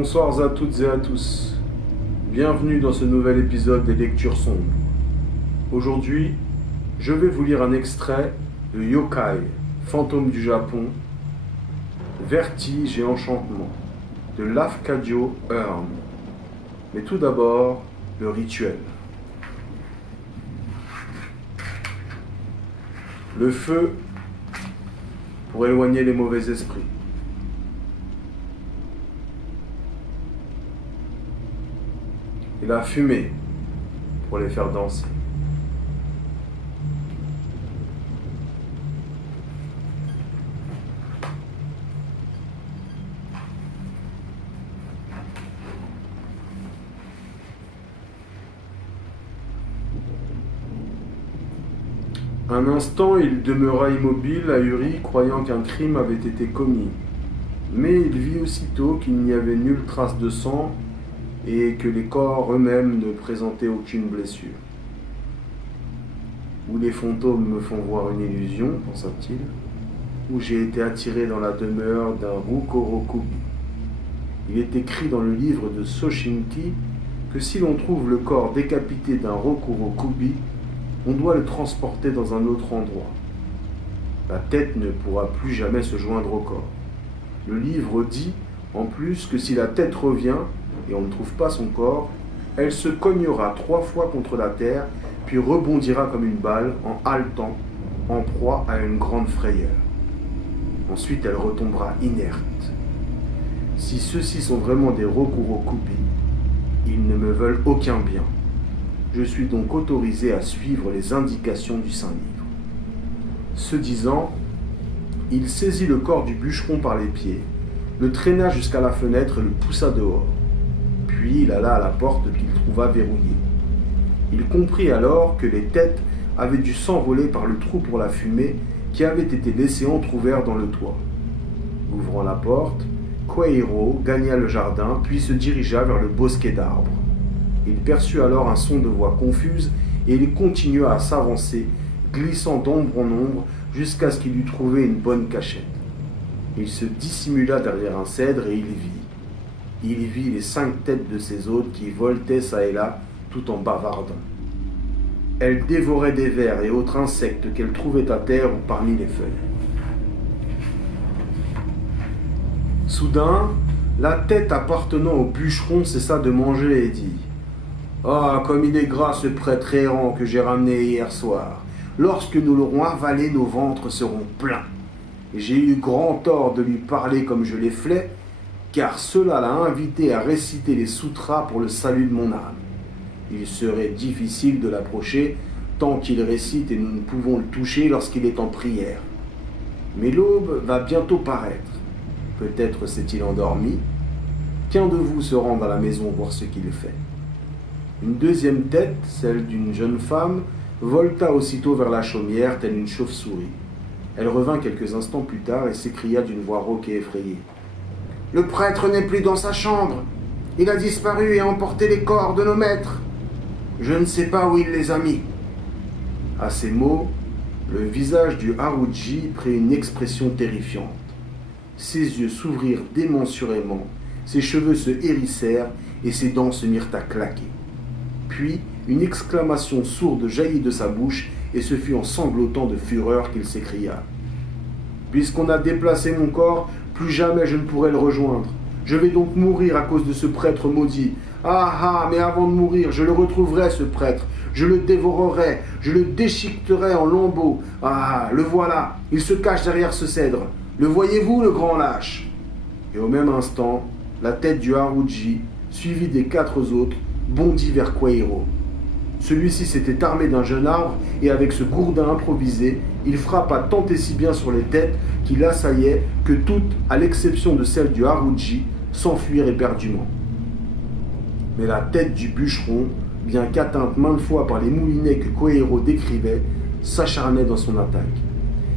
Bonsoir à toutes et à tous. Bienvenue dans ce nouvel épisode des Lectures sombres. Aujourd'hui, je vais vous lire un extrait de Yokai, fantôme du Japon, Vertige et enchantement, de Lafcadio Hearn. Mais tout d'abord, le rituel. Le feu pour éloigner les mauvais esprits. Et la fumée pour les faire danser. Un instant, il demeura immobile, ahuri, croyant qu'un crime avait été commis. Mais il vit aussitôt qu'il n'y avait nulle trace de sang et que les corps eux-mêmes ne présentaient aucune blessure. Ou les fantômes me font voir une illusion, pensa-t-il, ou j'ai été attiré dans la demeure d'un Rokuro-kubi. Il est écrit dans le livre de Soshinki que si l'on trouve le corps décapité d'un Rokuro-kubi, on doit le transporter dans un autre endroit. La tête ne pourra plus jamais se joindre au corps. Le livre dit, en plus, que si la tête revient, et on ne trouve pas son corps, elle se cognera 3 fois contre la terre, puis rebondira comme une balle en haletant, en proie à une grande frayeur. Ensuite, elle retombera inerte. Si ceux-ci sont vraiment des Rokuro-kubi, ils ne me veulent aucun bien. Je suis donc autorisé à suivre les indications du Saint-Livre. Ce disant, il saisit le corps du bûcheron par les pieds, le traîna jusqu'à la fenêtre et le poussa dehors. Puis il alla à la porte qu'il trouva verrouillée. Il comprit alors que les têtes avaient dû s'envoler par le trou pour la fumée qui avait été laissé entrouvert dans le toit. Ouvrant la porte, Koehiro gagna le jardin, puis se dirigea vers le bosquet d'arbres. Il perçut alors un son de voix confuse et il continua à s'avancer, glissant d'ombre en ombre jusqu'à ce qu'il eût trouvé une bonne cachette. Il se dissimula derrière un cèdre et il vit les 5 têtes de ses hôtes qui voletaient çà et là tout en bavardant. Elles dévoraient des vers et autres insectes qu'elles trouvaient à terre ou parmi les feuilles. Soudain, la tête appartenant au bûcheron cessa de manger et dit « Ah, comme il est gras ce prêtre errant que j'ai ramené hier soir. Lorsque nous l'aurons avalé, nos ventres seront pleins. Et j'ai eu grand tort de lui parler comme je l'ai fait, car cela l'a invité à réciter les sutras pour le salut de mon âme. Il serait difficile de l'approcher tant qu'il récite et nous ne pouvons le toucher lorsqu'il est en prière. Mais l'aube va bientôt paraître. Peut-être s'est-il endormi. Qu'un de vous se rende à la maison voir ce qu'il fait. » Une deuxième tête, celle d'une jeune femme, volta aussitôt vers la chaumière telle une chauve-souris. Elle revint quelques instants plus tard et s'écria d'une voix rauque et effrayée. « Le prêtre n'est plus dans sa chambre. Il a disparu et emporté les corps de nos maîtres. Je ne sais pas où il les a mis. » À ces mots, le visage du Haruji prit une expression terrifiante. Ses yeux s'ouvrirent démesurément, ses cheveux se hérissèrent et ses dents se mirent à claquer. Puis, une exclamation sourde jaillit de sa bouche et ce fut en sanglotant de fureur qu'il s'écria. « Puisqu'on a déplacé mon corps, plus jamais je ne pourrai le rejoindre. Je vais donc mourir à cause de ce prêtre maudit. Ah, mais avant de mourir, je le retrouverai, ce prêtre. Je le dévorerai, je le déchiqueterai en lambeaux. Ah, le voilà, il se cache derrière ce cèdre. Le voyez-vous, le grand lâche ?» Et au même instant, la tête du Haruji, suivie des 4 autres, bondit vers Koehiro. Celui-ci s'était armé d'un jeune arbre et avec ce gourdin improvisé, il frappa tant et si bien sur les têtes qui l'assaillaient que toutes, à l'exception de celle du Haruji, s'enfuirent éperdument. Mais la tête du bûcheron, bien qu'atteinte maintes fois par les moulinets que Koehiro décrivait, s'acharnait dans son attaque.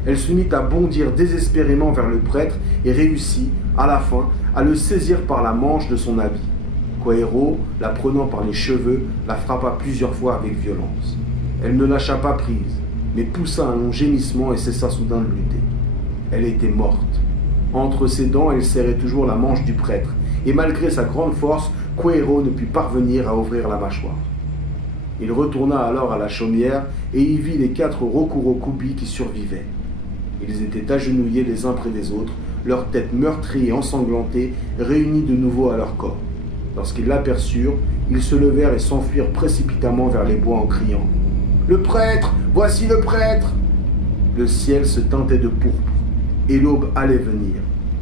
Elle se mit à bondir désespérément vers le prêtre et réussit, à la fin, à le saisir par la manche de son habit. Koehiro, la prenant par les cheveux, la frappa plusieurs fois avec violence. Elle ne lâcha pas prise, mais poussa un long gémissement et cessa soudain de lutter. Elle était morte. Entre ses dents, elle serrait toujours la manche du prêtre, et malgré sa grande force, Kueiro ne put parvenir à ouvrir la mâchoire. Il retourna alors à la chaumière et y vit les 4 Rokurokubi qui survivaient. Ils étaient agenouillés les uns près des autres, leurs têtes meurtries et ensanglantées, réunies de nouveau à leur corps. Lorsqu'ils l'aperçurent, ils se levèrent et s'enfuirent précipitamment vers les bois en criant « Le prêtre! Voici le prêtre !» Le ciel se teintait de pourpre, et l'aube allait venir.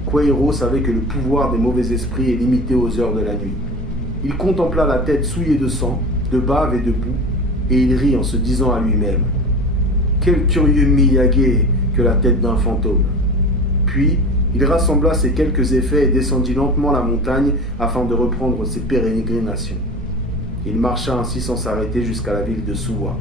Kueiro savait que le pouvoir des mauvais esprits est limité aux heures de la nuit. Il contempla la tête souillée de sang, de bave et de boue, et il rit en se disant à lui-même « Quel curieux Miyage que la tête d'un fantôme !» Puis, il rassembla ses quelques effets et descendit lentement la montagne afin de reprendre ses pérégrinations. Il marcha ainsi sans s'arrêter jusqu'à la ville de Suwa.